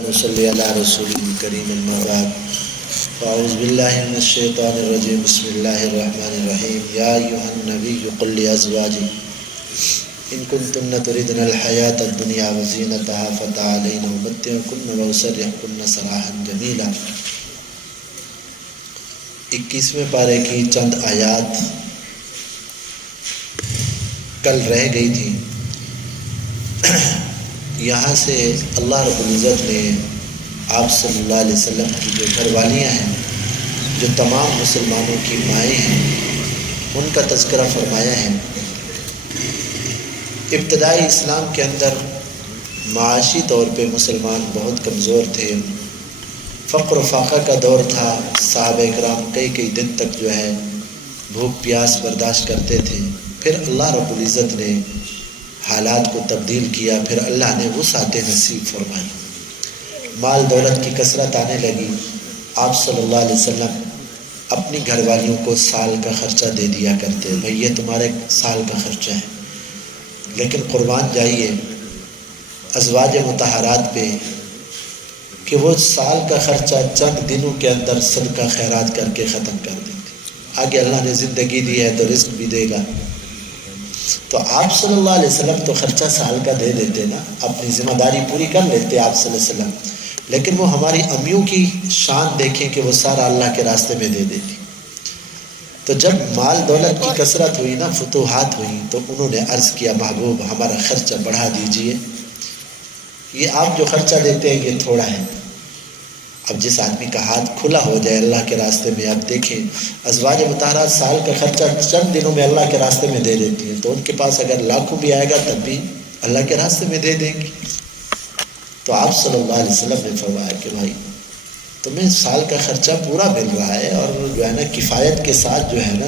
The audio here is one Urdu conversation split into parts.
نصلی علی رسول کریم اما بعد فاعوذ باللہ من الشیطان الرجیم بسم اللہ الرحمن الرحیم یا ایھا النبی قل لازواجک ان کنتن تردن الحیاۃ الدنیا وزینتها فتعالین امتعکن واسرحکن سراحا جمیلا۔ 21ویں پارے کی چند آیات کل رہ گئی تھی۔ یہاں سے اللہ رب العزت نے آپ صلی اللہ علیہ وسلم کی جو گھر والیاں ہیں، جو تمام مسلمانوں کی مائیں ہیں، ان کا تذکرہ فرمایا ہے۔ ابتدائی اسلام کے اندر معاشی طور پہ مسلمان بہت کمزور تھے، فقر و فاقہ کا دور تھا۔ صحابہ کرام کئی دن تک جو ہے بھوک پیاس برداشت کرتے تھے۔ پھر اللہ رب العزت نے حالات کو تبدیل کیا، پھر اللہ نے وسعتیں نصیب فرمائی، مال دولت کی کثرت آنے لگی۔ آپ صلی اللہ علیہ وسلم اپنی گھر والیوں کو سال کا خرچہ دے دیا کرتے، بھئی یہ تمہارے سال کا خرچہ ہے۔ لیکن قربان جائیے ازواج مطہرات پہ کہ وہ سال کا خرچہ چند دنوں کے اندر صدقہ خیرات کر کے ختم کر دیں گے۔ آگے اللہ نے زندگی دی ہے تو رزق بھی دے گا۔ تو آپ صلی اللہ علیہ وسلم تو خرچہ سال کا دے دیتے نا، اپنی ذمہ داری پوری کر لیتے آپ صلی اللہ علیہ وسلم، لیکن وہ ہماری امیوں کی شان دیکھیں کہ وہ سارا اللہ کے راستے میں دے دیتی۔ تو جب مال دولت کی کثرت ہوئی نا، فتوحات ہوئی، تو انہوں نے عرض کیا محبوب ہمارا خرچہ بڑھا دیجئے، یہ آپ جو خرچہ دیتے ہیں یہ تھوڑا ہے۔ اب جس آدمی کا ہاتھ کھلا ہو جائے اللہ کے راستے میں، اب دیکھیں ازواج مطہرات سال کا خرچہ چند دنوں میں اللہ کے راستے میں دے دیتی ہیں، تو ان کے پاس اگر لاکھوں بھی آئے گا تب بھی اللہ کے راستے میں دے دیں گی۔ تو آپ صلی اللہ علیہ وسلم نے فرمایا کہ بھائی تمہیں سال کا خرچہ پورا مل رہا ہے اور جو ہے نا کفایت کے ساتھ جو ہے نا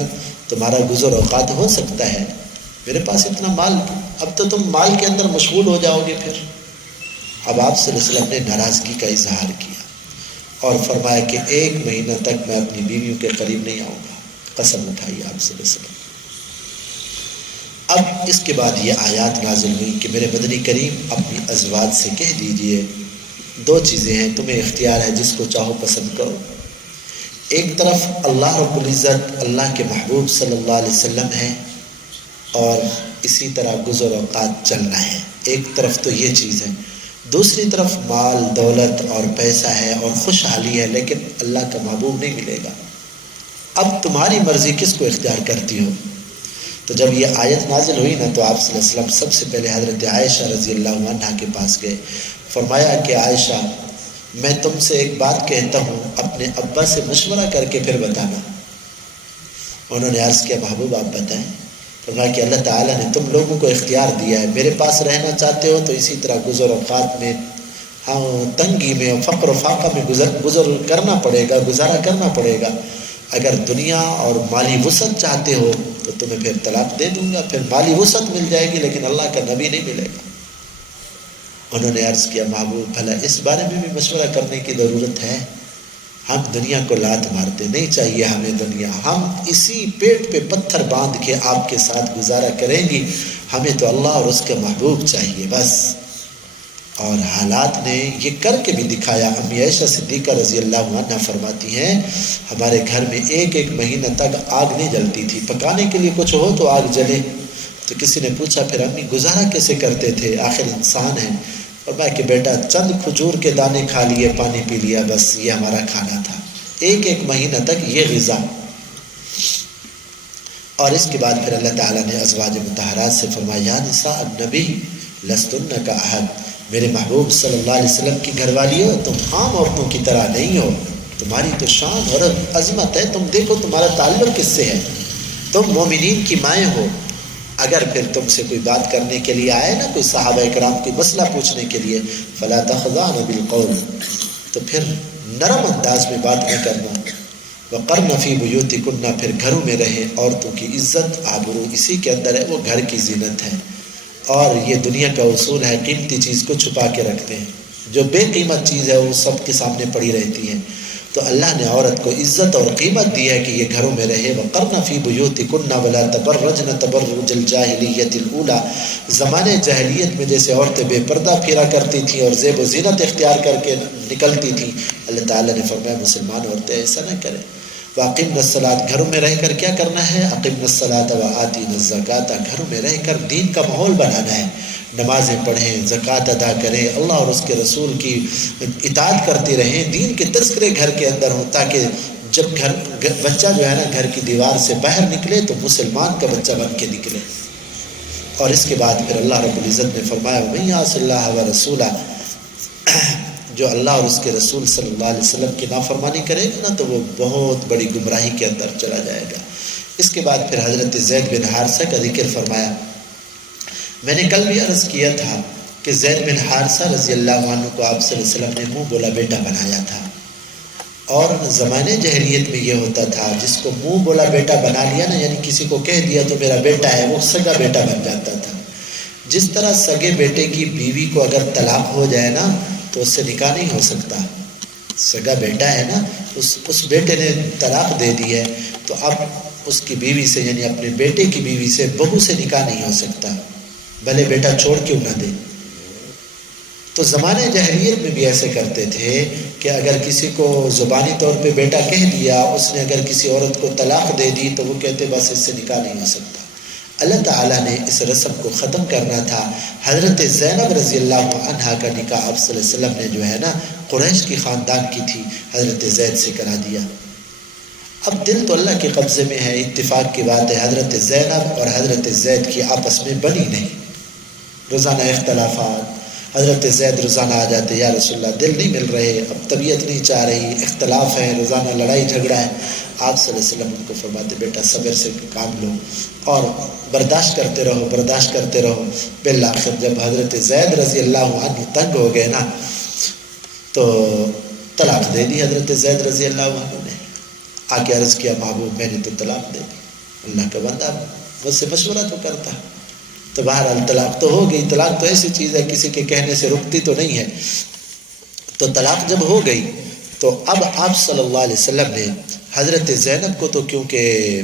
تمہارا گزر اوقات ہو سکتا ہے، میرے پاس اتنا مال، اب تو تم مال کے اندر مشغول ہو جاؤ گے۔ پھر اب آپ صلی اللہ علیہ وسلم نے ناراضگی کا اظہار کیا اور فرمایا کہ 1 مہینہ تک میں اپنی بیویوں کے قریب نہیں آؤں گا، قسم اٹھائی آپ صلی اللہ علیہ وسلم۔ اب اس کے بعد یہ آیات نازل ہوئی کہ میرے مدنی کریم اپنی ازواج سے کہہ دیجئے 2 چیزیں ہیں، تمہیں اختیار ہے، جس کو چاہو پسند کرو۔ ایک طرف اللہ رب العزت اللہ کے محبوب صلی اللہ علیہ وسلم ہے اور اسی طرح گزر اوقات چلنا ہے، ایک طرف تو یہ چیز ہے، دوسری طرف مال دولت اور پیسہ ہے اور خوشحالی ہے، لیکن اللہ کا محبوب نہیں ملے گا۔ اب تمہاری مرضی کس کو اختیار کرتی ہو؟ تو جب یہ آیت نازل ہوئی نا تو آپ صلی اللہ علیہ وسلم سب سے پہلے حضرت عائشہ رضی اللہ عنہا کے پاس گئے، فرمایا کہ عائشہ میں تم سے ایک بات کہتا ہوں، اپنے ابا سے مشورہ کر کے پھر بتانا۔ انہوں نے عرض کیا محبوب آپ بتائیں۔ فرمایا کہ اللہ تعالیٰ نے تم لوگوں کو اختیار دیا ہے، میرے پاس رہنا چاہتے ہو تو اسی طرح گزر اوقات میں تنگی میں فقر و فاقہ میں گزر کرنا پڑے گا، گزارا کرنا پڑے گا۔ اگر دنیا اور مالی وسعت چاہتے ہو تو تمہیں پھر طلاق دے دوں گا، پھر مالی وسعت مل جائے گی لیکن اللہ کا نبی نہیں ملے گا۔ انہوں نے عرض کیا محبوب بھلا اس بارے میں بھی مشورہ کرنے کی ضرورت ہے؟ ہم دنیا کو لات مارتے نہیں چاہیے ہمیں دنیا، ہم اسی پیٹ پہ پتھر باندھ کے آپ کے ساتھ گزارا کریں گی، ہمیں تو اللہ اور اس کے محبوب چاہیے بس۔ اور حالات نے یہ کر کے بھی دکھایا۔ امی عائشہ صدیقہ رضی اللہ عنہ فرماتی ہیں ہمارے گھر میں 1 مہینہ تک آگ نہیں جلتی تھی، پکانے کے لیے کچھ ہو تو آگ جلے۔ تو کسی نے پوچھا پھر امی گزارا کیسے کرتے تھے، آخر انسان ہے؟ فرمایا کہ بیٹا چند کھجور کے دانے کھا لیے، پانی پی لیا، بس یہ ہمارا کھانا تھا، 1 مہینہ تک یہ غذا۔ اور اس کے بعد پھر اللہ تعالیٰ نے ازواج مطہرات سے فرمایا یا نساء النبی لستن کا احد، میرے محبوب صلی اللہ علیہ وسلم کی گھر والی ہو، تم عام عورتوں کی طرح نہیں ہو، تمہاری تو شان اور عظمت ہے، تم دیکھو تمہارا تعلق کس سے ہے، تم مومنین کی مائیں ہو۔ اگر پھر تم سے کوئی بات کرنے کے لیے آئے نا، کوئی صحابہ کرام کوئی مسئلہ پوچھنے کے لیے، فلا تخضعن بالقول، تو پھر نرم انداز میں بات نہ کرنا، وقرن فی بیوتکن، پھر گھروں میں رہے، عورتوں کی عزت آبرو اسی کے اندر ہے، وہ گھر کی زینت ہے۔ اور یہ دنیا کا اصول ہے قیمتی چیز کو چھپا کے رکھتے ہیں، جو بے قیمت چیز ہے وہ سب کے سامنے پڑی رہتی ہے۔ تو اللہ نے عورت کو عزت اور قیمت دی ہے کہ یہ گھروں میں رہے. وَقَرْنَ فِي بُيُوتِكُنَّ وَلَا تَبَرَّجْنَ تَبَرُّجَ الْجَاهِلِيَّةِ الْأُولَى. زمانے جاہلیت میں جیسے عورتیں بے پردہ پھرا کرتی تھیں اور زیب و زینت اختیار کر کے نکلتی تھیں، اللہ تعالیٰ نے فرمایا مسلمان عورتیں ایسا نہ کریں. وَأَقِمْنَ الصَّلَاةَ. گھروں میں رہ کر کیا کرنا ہے؟ اقمنا الصلاۃ وآتینا الزکاۃ. گھروں میں رہ کر دین کا ماحول بنانا ہے. نمازیں پڑھیں، زکوٰۃ ادا کریں، اللہ اور اس کے رسول کی اطاعت کرتی رہیں، دین کے تذکرے گھر کے اندر ہوں، تاکہ جب بچہ جو ہے نا گھر کی دیوار سے باہر نکلے تو مسلمان کا بچہ بن کے نکلے. اور اس کے بعد پھر اللہ رب العزت نے فرمایا وَمَن يَعْصِ اللَّهَ وَرَسُولَهُ. جو اللہ اور اس کے رسول صلی اللہ علیہ وسلم کی نافرمانی کرے گا نا تو وہ بہت بڑی گمراہی کے اندر چلا جائے گا. اس کے بعد پھر حضرت زید بن حارثہ کا ذکر فرمایا. میں نے کل بھی عرض کیا تھا کہ زید بن حارثہ رضی اللہ عنہ کو آپ صلی اللہ علیہ وسلم نے منہ بولا بیٹا بنایا تھا. اور زمانے جاہلیت میں یہ ہوتا تھا جس کو منہ بولا بیٹا بنا لیا نا، یعنی کسی کو کہہ دیا تو میرا بیٹا ہے، وہ سگا بیٹا بن جاتا تھا. جس طرح سگے بیٹے کی بیوی کو اگر طلاق ہو جائے نا تو اس سے نکاح نہیں ہو سکتا. سگا بیٹا ہے نا، اس بیٹے نے طلاق دے دی ہے تو اب اس کی بیوی سے یعنی اپنے بیٹے کی بیوی سے بہو سے نکاح نہیں ہو سکتا، بھلے بیٹا چھوڑ کیوں نہ دے. تو زمانے جاہلیت میں بھی ایسے کرتے تھے کہ اگر کسی کو زبانی طور پہ بیٹا کہہ دیا، اس نے اگر کسی عورت کو طلاق دے دی تو وہ کہتے بس اس سے نکاح نہیں ہو سکتا. اللہ تعالیٰ نے اس رسم کو ختم کرنا تھا. حضرت زینب رضی اللہ عنہا کا نکاح آپ صلی اللہ علیہ وسلم نے جو ہے نا قریش کی خاندان کی تھی، حضرت زید سے کرا دیا. اب دل تو اللہ کے قبضے میں ہے. اتفاق کی بات ہے حضرت زینب اور حضرت زید کی آپس میں بنی نہیں، روزانہ اختلافات. حضرت زید روزانہ آ جاتے یا رسول اللہ دل نہیں مل رہے، اب طبیعت نہیں چاہ رہی، اختلاف ہے، روزانہ لڑائی جھگڑا ہے. آپ صلی اللہ علیہ وسلم ان کو فرماتے بیٹا صبر سے کام لو اور برداشت کرتے رہو، برداشت کرتے رہو. بالآخر جب حضرت زید رضی اللہ عنہ تنگ ہو گئے نا تو طلاق دے دی. حضرت زید رضی اللہ عنہ نے آ کے عرض کیا محبوب میں نے تو طلاق دے دی. اللہ کا بندہ مجھ سے مشورہ تو کرتا. تو بہرحال طلاق تو ہو گئی. طلاق تو ایسی چیز ہے کسی کے کہنے سے رکتی تو نہیں ہے. تو طلاق جب ہو گئی تو اب آپ صلی اللہ علیہ وسلم نے حضرت زینب کو، تو کیونکہ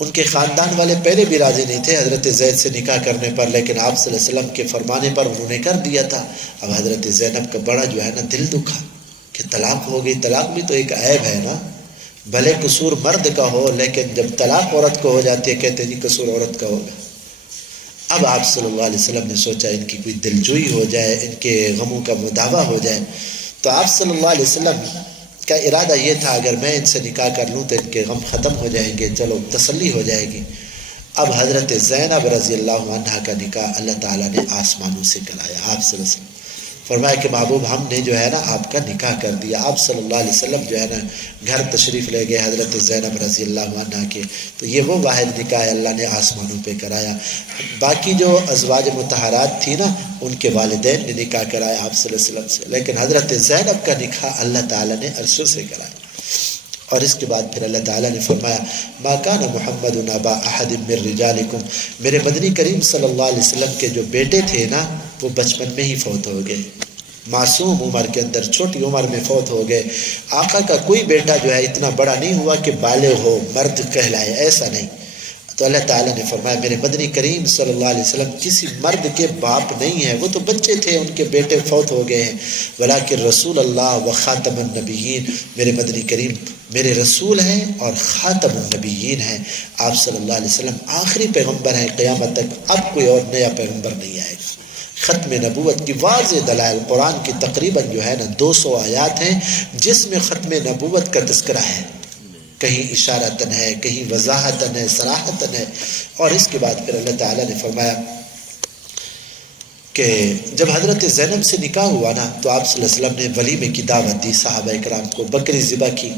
ان کے خاندان والے پہلے بھی راضی نہیں تھے حضرت زید سے نکاح کرنے پر، لیکن آپ صلی اللہ علیہ وسلم کے فرمانے پر انہوں نے کر دیا تھا. اب حضرت زینب کا بڑا جو ہے نا دل دکھا کہ طلاق ہو گئی. طلاق بھی تو ایک عیب ہے نا، بھلے قصور مرد کا ہو لیکن جب طلاق عورت کو ہو جاتی ہے کہتے ہیں قصور عورت کا ہوگا. اب آپ صلی اللہ علیہ وسلم نے سوچا ان کی کوئی دلجوئی ہو جائے، ان کے غموں کا مداوع ہو جائے. تو آپ صلی اللہ علیہ وسلم کا ارادہ یہ تھا اگر میں ان سے نکاح کر لوں تو ان کے غم ختم ہو جائیں گے، چلو تسلی ہو جائے گی. اب حضرت زینب رضی اللہ عنہا کا نکاح اللہ تعالیٰ نے آسمانوں سے کرایا. آپ صلی اللہ علیہ وسلم فرمایا کہ محبوب ہم نے جو ہے نا آپ کا نکاح کر دیا. آپ صلی اللہ علیہ وسلم جو ہے نا گھر تشریف لے گئے حضرت زینب رضی اللہ عنہا کے. تو یہ وہ واحد نکاح ہے اللہ نے آسمانوں پہ کرایا. باقی جو ازواج مطہرات تھی نا ان کے والدین نے نکاح کرایا آپ صلی اللہ علیہ وسلم سے، لیکن حضرت زینب کا نکاح اللہ تعالیٰ نے عرشوں سے کرایا. اور اس کے بعد پھر اللہ تعالیٰ نے فرمایا ما کان محمد ابا احد من رجالکم. میرے مدنی کریم صلی اللہ علیہ وسلم کے جو بیٹے تھے نا وہ بچپن میں ہی فوت ہو گئے، معصوم عمر کے اندر چھوٹی عمر میں فوت ہو گئے. آقا کا کوئی بیٹا جو ہے اتنا بڑا نہیں ہوا کہ بالغ ہو، مرد کہلائے، ایسا نہیں. تو اللہ تعالیٰ نے فرمایا میرے مدنی کریم صلی اللہ علیہ وسلم کسی مرد کے باپ نہیں ہیں، وہ تو بچے تھے، ان کے بیٹے فوت ہو گئے ہیں. ولیکن رسول اللہ و خاتم النبیین، میرے مدنی کریم میرے رسول ہیں اور خاتم النبیین ہیں. آپ صلی اللہ علیہ وسلم آخری پیغمبر ہیں قیامت تک، اب کوئی اور نیا پیغمبر نہیں آئے گا. ختم نبوت کی واضح دلائل قرآن کی تقریباً جو ہے نا 200 آیات ہیں جس میں ختم نبوت کا تذکرہ ہے، کہیں اشارتاً ہے، کہیں وضاحتاً ہے، صراحتاً ہے. اور اس کے بعد پھر اللہ تعالیٰ نے فرمایا کہ جب حضرت زینب سے نکاح ہوا نا تو آپ صلی اللہ علیہ وسلم نے ولیمے کی دعوت دی صحابہ اکرام کو، بکری ذبح کی.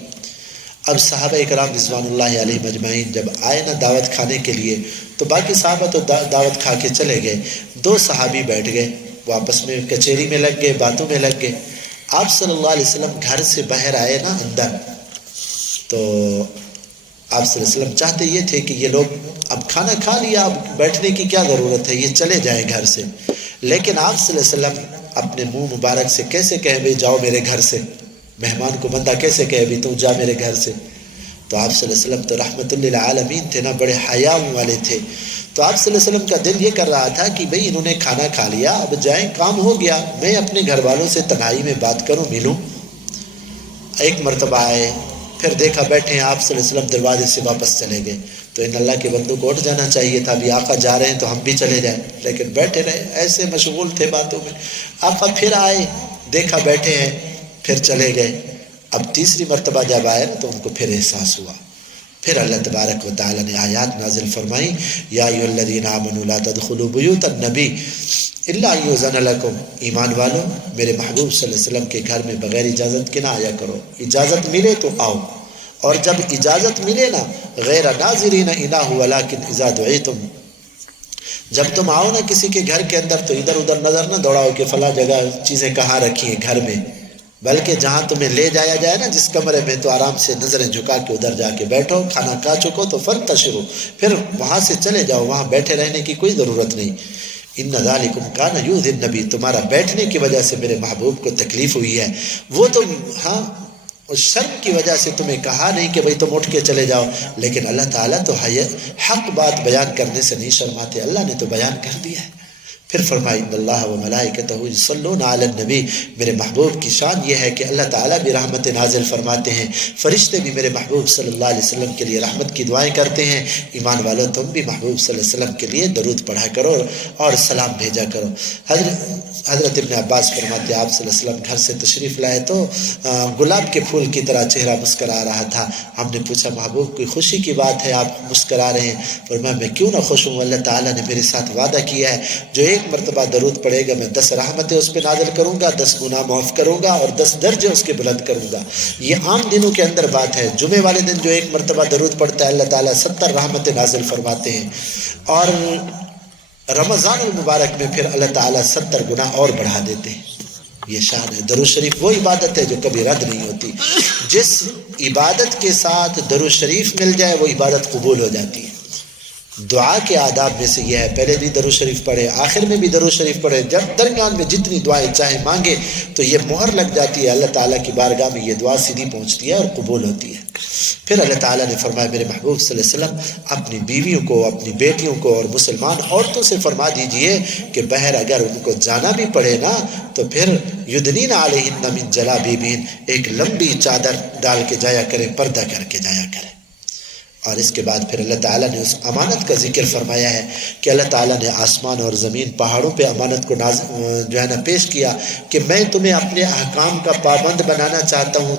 اب صحابہ اکرام رضوان اللہ علیہ مجمعین جب آئے نا دعوت کھانے کے لیے تو باقی صحابہ تو دعوت کھا کے چلے گئے. 2 صحابی بیٹھ گئے، وہ آپس میں کچہری میں لگ گئے، باتوں میں لگ گئے. آپ صلی اللہ علیہ وسلم گھر سے باہر آئے نا اندر، تو آپ صلی اللہ علیہ وسلم چاہتے یہ تھے کہ یہ لوگ اب کھانا کھا لیا، اب بیٹھنے کی کیا ضرورت ہے، یہ چلے جائیں گھر سے. لیکن آپ صلی اللہ علیہ وسلم اپنے منہ مبارک سے کیسے کہہ بھائی جاؤ میرے گھر سے، مہمان کو بندہ کیسے کہے بھی تو جا میرے گھر سے؟ تو آپ صلی اللہ علیہ وسلم تو رحمت للعالمین تھے نا، بڑے حیا والے تھے. تو آپ صلی اللہ علیہ وسلم کا دل یہ کر رہا تھا کہ بھئی انہوں نے کھانا کھا لیا، اب جائیں، کام ہو گیا، میں اپنے گھر والوں سے تنہائی میں بات کروں، ملوں. ایک مرتبہ آئے، پھر دیکھا بیٹھے ہیں آپ صلی اللہ علیہ وسلم، دروازے سے واپس چلے گئے. تو ان اللہ کے بندوں کو اٹھ جانا چاہیے تھا، بھی آقا جا رہے ہیں تو ہم بھی چلے جائیں، لیکن بیٹھے رہے، ایسے مشغول تھے باتوں میں. آقا پھر آئے، دیکھا بیٹھے ہیں، پھر چلے گئے. اب تیسری مرتبہ جب آئے نا تو ان کو پھر احساس ہوا. پھر اللہ تبارک و تعالی نے آیات نازل فرمائی، یا ایھا الذین آمنوا لا تدخلوا بیوت النبی الا ان یؤذن لکم، ایمان والو میرے محبوب صلی اللہ علیہ وسلم کے گھر میں بغیر اجازت کے نہ آیا کرو، اجازت ملے تو آؤ. اور جب اجازت ملے نا، غیر ناظرین اناہ ولکن اذا دعیتم، جب تم آؤ نا کسی کے گھر کے اندر تو ادھر ادھر نظر نہ دوڑاؤ کہ فلاں جگہ چیزیں کہاں رکھی ہیں گھر میں، بلکہ جہاں تمہیں لے جایا جائے نا جس کمرے میں، تو آرام سے نظریں جھکا کے ادھر جا کے بیٹھو. کھانا کھا چکو تو فانتشروا، پھر وہاں سے چلے جاؤ، وہاں بیٹھے رہنے کی کوئی ضرورت نہیں. ان ذالکم کان یؤذی النبی، تمہارا بیٹھنے کی وجہ سے میرے محبوب کو تکلیف ہوئی ہے. وہ تو ہاں اس شرم کی وجہ سے تمہیں کہا نہیں کہ بھئی تم اٹھ کے چلے جاؤ، لیکن اللہ تعالیٰ تو حق بات بیان کرنے سے نہیں شرماتے، اللہ نے تو بیان کر دیا ہے. پھر فرمائی ان اللہ و ملائکتہ یصلون علی النبی، میرے محبوب کی شان یہ ہے کہ اللہ تعالیٰ بھی رحمت نازل فرماتے ہیں، فرشتے بھی میرے محبوب صلی اللہ علیہ وسلم کے لیے رحمت کی دعائیں کرتے ہیں. ایمان والو تم بھی محبوب صلی اللہ علیہ وسلم کے لیے درود پڑھا کرو اور سلام بھیجا کرو. حضرت ابن عباس فرماتے ہیں آپ صلی اللہ علیہ وسلم گھر سے تشریف لائے تو گلاب کے پھول کی طرح چہرہ مسکرا رہا تھا. ہم نے پوچھا محبوب کوئی خوشی کی بات ہے آپ مسکرا رہے ہیں؟ فرمایا میں کیوں نہ خوش ہوں، اللہ تعالیٰ نے میرے ساتھ وعدہ کیا ہے جو ایک مرتبہ درود پڑے گا میں 10 رحمتیں اس پہ نازل کروں گا، 10 گناہ معاف کروں گا اور 10 درجے اس کے بلند کروں گا. یہ عام دنوں کے اندر بات ہے. جمعے والے دن جو ایک مرتبہ درود پڑتا ہے اللہ تعالیٰ 70 رحمتیں نازل فرماتے ہیں، اور رمضان المبارک میں پھر اللہ تعالیٰ 70 گناہ اور بڑھا دیتے ہیں. یہ شان ہے. درود شریف وہ عبادت ہے جو کبھی رد نہیں ہوتی. جس عبادت کے ساتھ درود شریف مل جائے وہ عبادت قبول ہو جاتی ہے. دعا کے آداب میں سے یہ ہے، پہلے بھی درود شریف پڑھے، آخر میں بھی درود شریف پڑھے، جب درمیان میں جتنی دعائیں چاہے مانگے تو یہ مہر لگ جاتی ہے، اللہ تعالیٰ کی بارگاہ میں یہ دعا سیدھی پہنچتی ہے اور قبول ہوتی ہے. پھر اللہ تعالیٰ نے فرمایا میرے محبوب صلی اللہ علیہ وسلم اپنی بیویوں کو، اپنی بیٹیوں کو اور مسلمان عورتوں سے فرما دیجئے کہ بہر اگر ان کو جانا بھی پڑے نا تو پھر یدنین علیہن من جلابیبہن، ایک لمبی چادر ڈال کے جایا کریں، پردہ کر کے جایا کریں. اور اس کے بعد پھر اللہ تعالیٰ نے اس امانت کا ذکر فرمایا ہے کہ اللہ تعالیٰ نے آسمان اور زمین پہاڑوں پہ امانت کو جو ہے نا پیش کیا کہ میں تمہیں اپنے احکام کا پابند بنانا چاہتا ہوں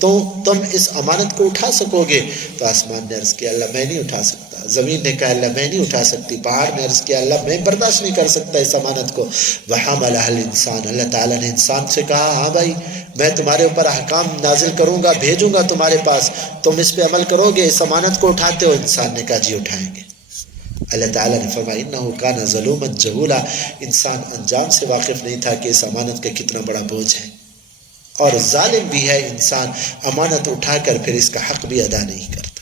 تو تم اس امانت کو اٹھا سکو گے. تو آسمان نے عرض کیا اللہ میں نہیں اٹھا سکتا، زمین نے کہا اللہ میں نہیں اٹھا سکتی، پہاڑ نے عرض کیا اللہ میں برداشت نہیں کر سکتا اس امانت کو. وحملها الانسان، اللہ تعالیٰ نے انسان سے کہا ہاں بھائی میں تمہارے اوپر احکام نازل کروں گا، بھیجوں گا تمہارے پاس، تم اس پہ عمل کرو گے، اس امانت کو اٹھاتے ہو؟ انسان نے کہا جی اٹھائیں گے. اللہ تعالیٰ نے فرمایا انہ کان ظلوما جہولا، انسان انجام سے واقف نہیں تھا کہ اس امانت کا کتنا بڑا بوجھ ہے، اور ظالم بھی ہے انسان، امانت اٹھا کر پھر اس کا حق بھی ادا نہیں کرتا.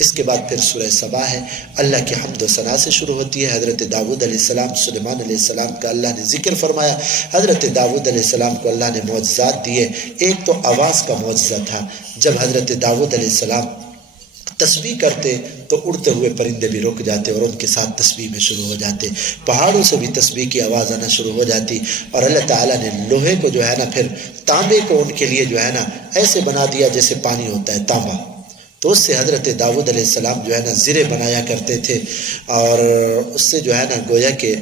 اس کے بعد پھر سورہ سبا ہے، اللہ کی حمد و ثنا سے شروع ہوتی ہے. حضرت داؤد علیہ السلام، سلیمان علیہ السلام کا اللہ نے ذکر فرمایا. حضرت داؤد علیہ السلام کو اللہ نے معجزات دیے. ایک تو آواز کا معجزہ تھا، جب حضرت داؤد علیہ السلام تسبیح کرتے تو اڑتے ہوئے پرندے بھی رک جاتے اور ان کے ساتھ تسبیح میں شروع ہو جاتے، پہاڑوں سے بھی تسبیح کی آواز آنا شروع ہو جاتی. اور اللہ تعالیٰ نے لوہے کو جو ہے نا پھر تانبے کو ان کے لیے جو ہے نا ایسے بنا دیا جیسے پانی ہوتا ہے تانبا، تو اس سے حضرت داؤد علیہ السلام جو ہے نا زرے بنایا کرتے تھے، اور اس سے جو ہے نا گویا کہ.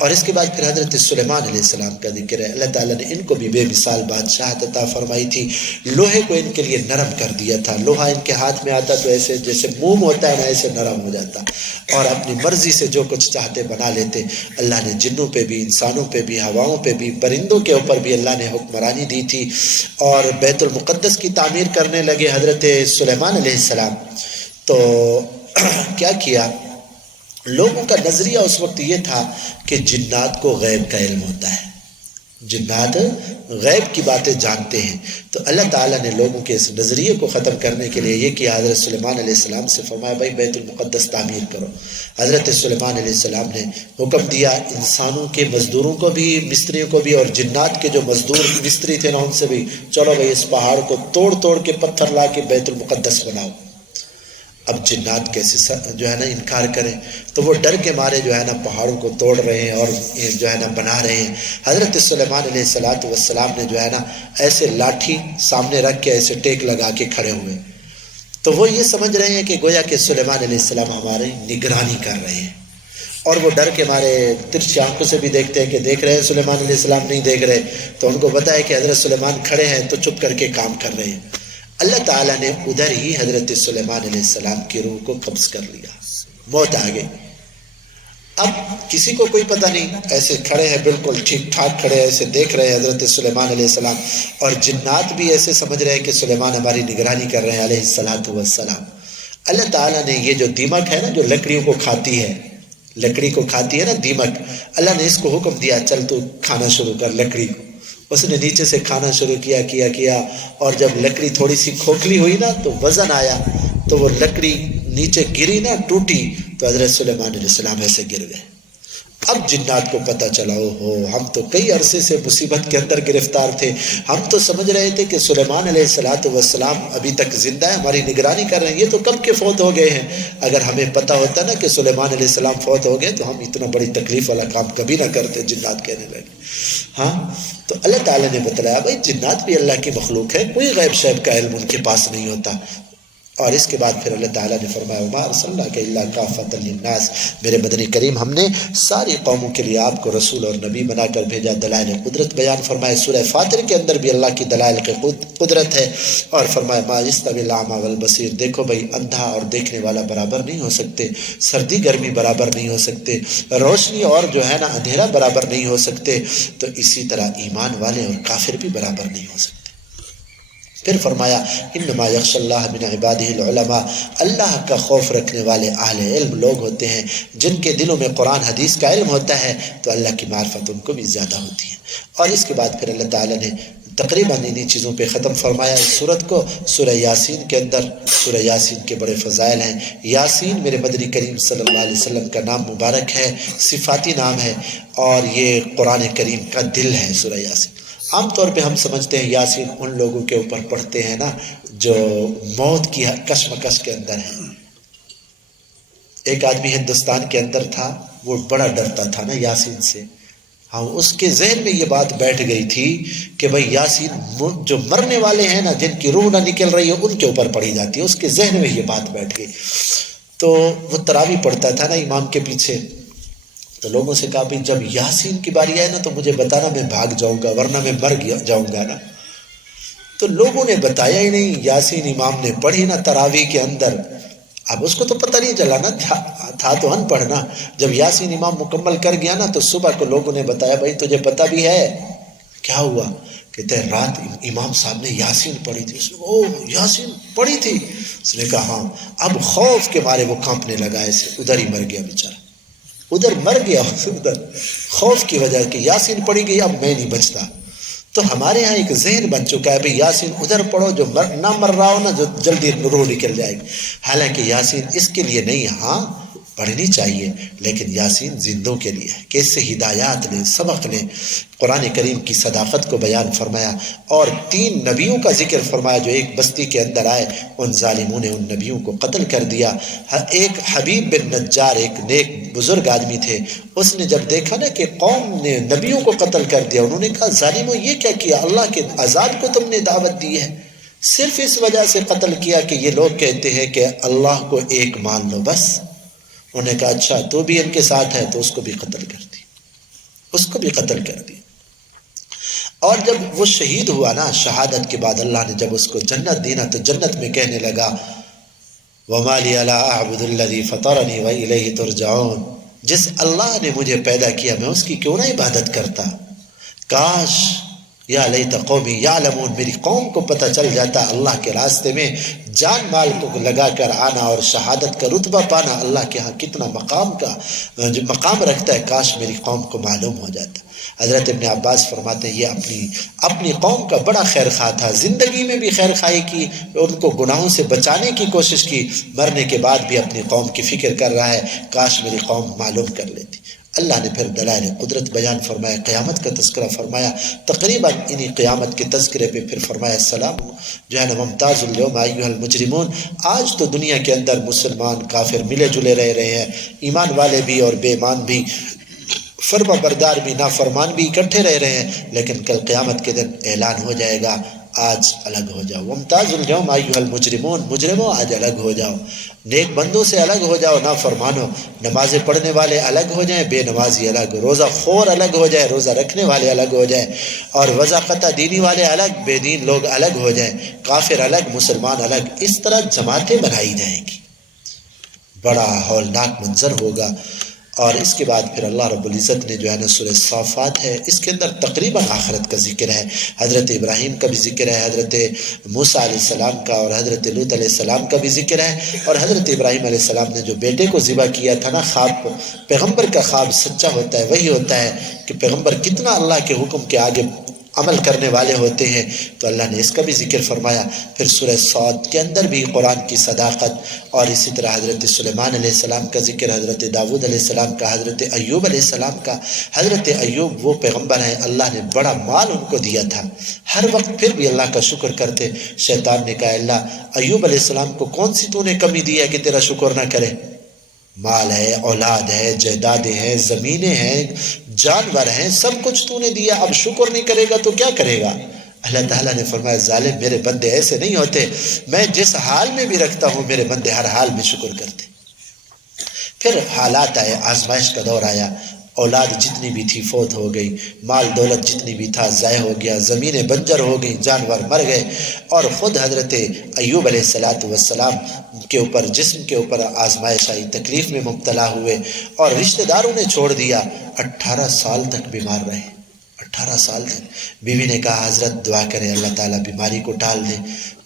اور اس کے بعد پھر حضرت سلیمان علیہ السلام کا ذکر ہے. اللہ تعالیٰ نے ان کو بھی بے مثال بادشاہت عطا فرمائی تھی. لوہے کو ان کے لیے نرم کر دیا تھا، لوہا ان کے ہاتھ میں آتا تو ایسے جیسے موم ہوتا ہے نا ایسے نرم ہو جاتا، اور اپنی مرضی سے جو کچھ چاہتے بنا لیتے. اللہ نے جنوں پہ بھی، انسانوں پہ بھی، ہواؤں پہ بھی، پرندوں کے اوپر بھی اللہ نے حکمرانی دی تھی. اور بیت المقدس کی تعمیر کرنے لگے حضرت سلیمان علیہ السلام. تو کیا کیا، لوگوں کا نظریہ اس وقت یہ تھا کہ جنات کو غیب کا علم ہوتا ہے، جنات غیب کی باتیں جانتے ہیں۔ تو اللہ تعالیٰ نے لوگوں کے اس نظریے کو ختم کرنے کے لیے یہ کیا، حضرت سلیمان علیہ السلام سے فرمایا بھائی بیت المقدس تعمیر کرو۔ حضرت سلیمان علیہ السلام نے حکم دیا، انسانوں کے مزدوروں کو بھی، مستریوں کو بھی، اور جنات کے جو مزدور مستری تھے نا ان سے بھی، چلو بھائی اس پہاڑ کو توڑ توڑ کے پتھر لا کے بیت المقدس بناؤ۔ اب جنات کیسے جو ہے نا انکار کریں، تو وہ ڈر کے مارے جو ہے نا پہاڑوں کو توڑ رہے ہیں اور جو ہے نا بنا رہے ہیں۔ حضرت سلیمان علیہ السلام نے جو ہے نا ایسے لاٹھی سامنے رکھ کے ایسے ٹیک لگا کے کھڑے ہوئے، تو وہ یہ سمجھ رہے ہیں کہ گویا کہ سلیمان علیہ السلام ہمارے نگرانی کر رہے ہیں، اور وہ ڈر کے مارے ترچھی آنکھوں سے بھی دیکھتے ہیں کہ دیکھ رہے ہیں سلیمان علیہ السلام نہیں دیکھ رہے، تو ان کو پتہ ہے کہ حضرت سلیمان کھڑے ہیں تو چپ کر کے کام کر رہے ہیں۔ اللہ تعالیٰ نے ادھر ہی حضرت سلیمان علیہ السلام کی روح کو قبض کر لیا، موت آ گئی۔ اب کسی کو کوئی پتہ نہیں، ایسے کھڑے ہیں بالکل ٹھیک ٹھاک کھڑے ہیں، ایسے دیکھ رہے ہیں حضرت سلیمان علیہ السلام، اور جنات بھی ایسے سمجھ رہے ہیں کہ سلیمان ہماری نگرانی کر رہے ہیں علیہ السلام۔ اللہ تعالیٰ نے یہ جو دیمک ہے نا جو لکڑیوں کو کھاتی ہے، لکڑی کو کھاتی ہے نا دیمک، اللہ نے اس کو حکم دیا چل تو کھانا شروع کر لکڑی کو۔ اس نے نیچے سے کھانا شروع کیا، اور جب لکڑی تھوڑی سی کھوکھلی ہوئی نا تو وزن آیا، تو وہ لکڑی نیچے گری نا، ٹوٹی، تو حضرت سلیمان علیہ السلام ایسے گر گئے۔ اب جنات کو پتہ چلا ہم تو کئی عرصے سے مصیبت کے اندر گرفتار تھے، ہم تو سمجھ رہے تھے کہ سلیمان علیہ السلام ابھی تک زندہ ہے، ہماری نگرانی کر رہے ہیں، یہ تو کب کے فوت ہو گئے ہیں۔ اگر ہمیں پتہ ہوتا نا کہ سلیمان علیہ السلام فوت ہو گئے تو ہم اتنا بڑی تکلیف والا کام کبھی نہ کرتے۔ جنات کہنے لگے ہاں، تو اللہ تعالیٰ نے بتلایا بھائی جنات بھی اللہ کی مخلوق ہے، کوئی غیب شیب کا علم ان کے پاس نہیں ہوتا۔ اور اس کے بعد پھر اللہ تعالیٰ نے فرمایا وما ارسلناک الا کافۃ للناس، میرے مدنی کریم ہم نے ساری قوموں کے لیے آپ کو رسول اور نبی بنا کر بھیجا۔ دلائل قدرت بیان فرمائے، سورہ فاطر کے اندر بھی اللہ کی دلائل کی قدرت ہے، اور فرمایا ما یستوی الاعمی والبصیر، دیکھو بھائی اندھا اور دیکھنے والا برابر نہیں ہو سکتے، سردی گرمی برابر نہیں ہو سکتے، روشنی اور جو ہے نا اندھیرا برابر نہیں ہو سکتے، تو اسی طرح ایمان والے اور کافر بھی برابر نہیں ہو سکتے۔ پھر فرمایا انما یخشی اللہ من عبادہ العلماء، اللہ کا خوف رکھنے والے اہل علم لوگ ہوتے ہیں جن کے دلوں میں قرآن حدیث کا علم ہوتا ہے، تو اللہ کی معرفت ان کو بھی زیادہ ہوتی ہے۔ اور اس کے بعد پھر اللہ تعالیٰ نے تقریباً انہی چیزوں پہ ختم فرمایا اس سورت کو۔ سورہ یاسین کے اندر، سورہ یاسین کے بڑے فضائل ہیں۔ یاسین میرے مدنی کریم صلی اللہ علیہ وسلم کا نام مبارک ہے، صفاتی نام ہے، اور یہ قرآن کریم کا دل ہے سورہ یاسین۔ عام طور پہ ہم سمجھتے ہیں یاسین ان لوگوں کے اوپر پڑھتے ہیں نا جو موت کی کشمکش کے اندر ہیں۔ ایک آدمی ہندوستان کے اندر تھا، وہ بڑا ڈرتا تھا نا یاسین سے، ہاں اس کے ذہن میں یہ بات بیٹھ گئی تھی کہ بھائی یاسین جو مرنے والے ہیں نا، جن کی روح نہ نکل رہی ہے، ان کے اوپر پڑھی جاتی ہے، اس کے ذہن میں یہ بات بیٹھ گئی۔ تو وہ تراویح پڑھتا تھا نا امام کے پیچھے، تو لوگوں سے کہا بھائی جب یاسین کی باری آئے نا تو مجھے بتانا، میں بھاگ جاؤں گا ورنہ میں مر جاؤں گا نا۔ تو لوگوں نے بتایا ہی نہیں، یاسین امام نے پڑھی نا تراویح کے اندر۔ اب اس کو تو پتہ نہیں چلا نا، تھا تو ان پڑھنا۔ جب یاسین امام مکمل کر گیا نا تو صبح کو لوگوں نے بتایا بھائی تجھے پتہ بھی ہے کیا ہوا؟ کہتے ہیں رات امام صاحب نے یاسین پڑھی تھی۔ اس نے او یاسین پڑھی تھی؟ اس نے کہا ہاں۔ اب خوف کے مارے وہ کانپنے لگا، ایسے ادھر ہی مر گیا بیچارہ، ادھر مر گیا، ادھر خوف کی وجہ کہ یاسین پڑھی گئی، اب میں نہیں بچتا۔ تو ہمارے ہاں ایک ذہن بن چکا ہے بھئی یاسین ادھر پڑھو جو نہ مر رہا ہو نا، جو جلدی روح نکل جائے گی۔ حالانکہ یاسین اس کے لیے نہیں، ہاں پڑھنی چاہیے، لیکن یاسین زندوں کے لیے ہے کہ اس سے ہدایات لیں، سبق لیں۔ قرآن کریم کی صداقت کو بیان فرمایا، اور 3 نبیوں کا ذکر فرمایا جو ایک بستی کے اندر آئے، ان ظالموں نے ان نبیوں کو قتل کر دیا۔ ایک حبیب بن نجار ایک نیک بزرگ آدمی تھے، اس نے جب دیکھا نا کہ قوم نے نبیوں کو قتل کر دیا، انہوں نے کہا ظالموں یہ کیا کیا، اللہ کے عذاب کو تم نے دعوت دی ہے، صرف اس وجہ سے قتل کیا کہ یہ لوگ کہتے ہیں کہ اللہ کو ایک مان لو بس۔ انہوں نے کہا اچھا تو بھی ان کے ساتھ ہے، تو اس کو بھی قتل کر دی، اس کو بھی قتل کر دی۔ اور جب وہ شہید ہوا نا، شہادت کے بعد اللہ نے جب اس کو جنت دینا تو جنت میں کہنے لگا وَمَا لِيَ لَا أَعْبُدُ الَّذِي فَطَرَنِي وَإِلَيْهِ تُرْجَعُونَ، جس اللہ نے مجھے پیدا کیا میں اس کی کیوں نہ عبادت کرتا، کاش یا لیت قومی یعلمون، میری قوم کو پتہ چل جاتا اللہ کے راستے میں جان مال کو لگا کر آنا اور شہادت کا رتبہ پانا اللہ کے ہاں کتنا مقام رکھتا ہے، کاش میری قوم کو معلوم ہو جاتا۔ حضرت ابن عباس فرماتے ہیں یہ اپنی قوم کا بڑا خیر خواہ تھا، زندگی میں بھی خیر خواہی کی، ان کو گناہوں سے بچانے کی کوشش کی، مرنے کے بعد بھی اپنی قوم کی فکر کر رہا ہے، کاش میری قوم معلوم کر لیتی۔ اللہ نے پھر دلائل قدرت بیان فرمایا، قیامت کا تذکرہ فرمایا، تقریباً انہی قیامت کے تذکرے پہ پھر فرمایا السلام جو ہے نا ممتاز اليوم ایھا المجرمون، آج تو دنیا کے اندر مسلمان کافر ملے جلے رہے ہیں، ایمان والے بھی اور بے ایمان بھی، فرما بردار بھی نافرمان بھی اکٹھے رہ رہے ہیں، لیکن کل قیامت کے دن اعلان ہو جائے گا آج الگ ہو جاؤ، ممتاز اليوم ایھا المجرمون، مجرموں آج الگ ہو جاؤ، نیک بندوں سے الگ ہو جاؤ، نافرمانو، نمازیں پڑھنے والے الگ ہو جائیں، بے نمازی الگ، روزہ خور الگ ہو جائے، روزہ رکھنے والے الگ ہو جائیں، اور وضاقتہ دینی والے الگ، بے دین لوگ الگ ہو جائیں، کافر الگ، مسلمان الگ، اس طرح جماعتیں بنائی جائیں گی، بڑا ہولناک منظر ہوگا۔ اور اس کے بعد پھر اللہ رب العزت نے جو ہے نا سورہ صافات ہے، اس کے اندر تقریباً آخرت کا ذکر ہے، حضرت ابراہیم کا بھی ذکر ہے، حضرت موسیٰ علیہ السلام کا اور حضرت لوط علیہ السلام کا بھی ذکر ہے، اور حضرت ابراہیم علیہ السلام نے جو بیٹے کو ذبح کیا تھا نا، خواب، پیغمبر کا خواب سچا ہوتا ہے، وہی ہوتا ہے کہ پیغمبر کتنا اللہ کے حکم کے آگے عمل کرنے والے ہوتے ہیں، تو اللہ نے اس کا بھی ذکر فرمایا۔ پھر سورہ صاد کے اندر بھی قرآن کی صداقت، اور اسی طرح حضرت سلیمان علیہ السلام کا ذکر، حضرت داود علیہ السلام کا، حضرت ایوب علیہ السلام کا۔ حضرت ایوب وہ پیغمبر ہیں، اللہ نے بڑا مال ان کو دیا تھا، ہر وقت پھر بھی اللہ کا شکر کرتے۔ شیطان نے کہا اللہ ایوب علیہ السلام کو کون سی تو نے کمی دی ہے کہ تیرا شکر نہ کرے؟ مال ہے، اولاد ہے، جائیدادیں ہیں، زمینیں ہیں، جانور ہیں، سب کچھ تو نے دیا، اب شکر نہیں کرے گا تو کیا کرے گا؟ اللہ تعالیٰ نے فرمایا ظالم، میرے بندے ایسے نہیں ہوتے، میں جس حال میں بھی رکھتا ہوں میرے بندے ہر حال میں شکر کرتے۔ پھر حالات آئے، آزمائش کا دور آیا، اولاد جتنی بھی تھی فوت ہو گئی، مال دولت جتنی بھی تھا ضائع ہو گیا، زمینیں بنجر ہو گئیں، جانور مر گئے، اور خود حضرت ایوب علیہ السلام کے اوپر، جسم کے اوپر آزمائش آئی، تکلیف میں مبتلا ہوئے، اور رشتہ داروں نے چھوڑ دیا، 18 سال تک بیمار رہے، 18 سال تک۔ بیوی نے کہا حضرت دعا کریں اللہ تعالیٰ بیماری کو ٹال دے،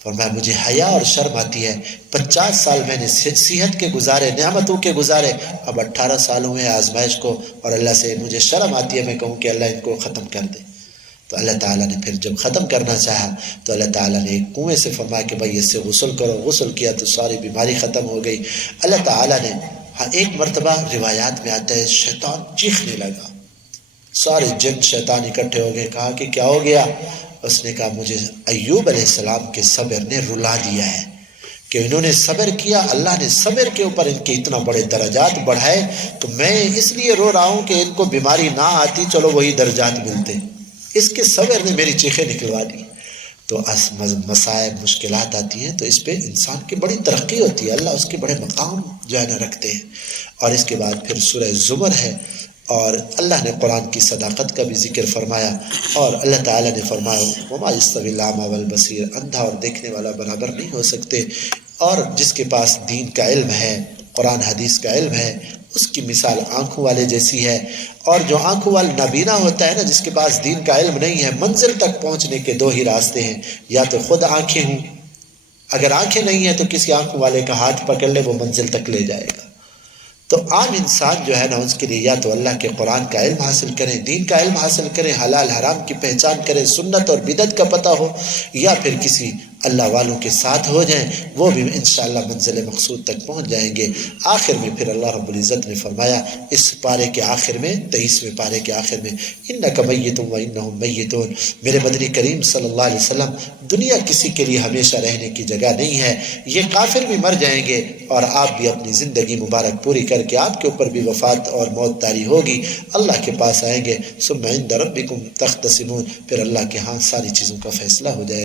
فرمایا مجھے حیا اور شرم آتی ہے، 50 سال میں نے صحت کے گزارے، نعمتوں کے گزارے، اب 18 سال ہوئے آزمائش کو، اور اللہ سے مجھے شرم آتی ہے میں کہوں کہ اللہ ان کو ختم کر دے۔ تو اللہ تعالیٰ نے پھر جب ختم کرنا چاہا تو اللہ تعالیٰ نے ایک کنویں سے فرمایا کہ بھائی اس سے غسل کرو، غسل کیا تو ساری بیماری ختم ہو گئی۔ اللہ تعالیٰ نے ایک مرتبہ روایات میں آتا ہے شیطان چیخنے لگا، سارے جن شیطان اکٹھے ہو گئے، کہا کہ کیا ہو گیا؟ اس نے کہا مجھے ایوب علیہ السلام کے صبر نے رلا دیا ہے، کہ انہوں نے صبر کیا، اللہ نے صبر کے اوپر ان کے اتنا بڑے درجات بڑھائے، تو میں اس لیے رو رہا ہوں کہ ان کو بیماری نہ آتی، چلو وہی درجات ملتے، اس کے صبر نے میری چیخیں نکلوا دی۔ تو مسائب مشکلات آتی ہیں تو اس پہ انسان کی بڑی ترقی ہوتی ہے، اللہ اس کے بڑے مقام جو ہے نا رکھتے ہیں۔ اور اس کے بعد پھر سورہ زمر ہے، اور اللہ نے قرآن کی صداقت کا بھی ذکر فرمایا، اور اللہ تعالیٰ نے فرمایا وما یستوی الاعمی والبصیر، اندھا اور دیکھنے والا برابر نہیں ہو سکتے، اور جس کے پاس دین کا علم ہے، قرآن حدیث کا علم ہے، اس کی مثال آنکھوں والے جیسی ہے، اور جو آنکھوں والا نابینا ہوتا ہے نا، جس کے پاس دین کا علم نہیں ہے، منزل تک پہنچنے کے دو ہی راستے ہیں، یا تو خود آنکھیں ہوں، اگر آنکھیں نہیں ہیں تو کسی آنکھوں والے کا ہاتھ پکڑ لے، وہ منزل تک لے جائے گا۔ تو عام انسان جو ہے نا اس کے لیے یا تو اللہ کے قرآن کا علم حاصل کریں، دین کا علم حاصل کریں، حلال حرام کی پہچان کریں، سنت اور بدعت کا پتہ ہو، یا پھر کسی اللہ والوں کے ساتھ ہو جائیں، وہ بھی انشاءاللہ منزل مقصود تک پہنچ جائیں گے۔ آخر میں پھر اللہ رب العزت نے فرمایا اس پارے کے آخر میں، 23ویں پارے کے آخر میں، انک میت و انہم میتون، میرے مدنی کریم صلی اللہ علیہ وسلم، دنیا کسی کے لیے ہمیشہ رہنے کی جگہ نہیں ہے، یہ کافر بھی مر جائیں گے، اور آپ بھی اپنی زندگی مبارک پوری کر کے آپ کے اوپر بھی وفات اور موت طاری ہوگی، اللہ کے پاس آئیں گے، ثم عند ربکم تختصمون، پھر اللہ کے ہاں ساری چیزوں کا فیصلہ ہو جائے گا۔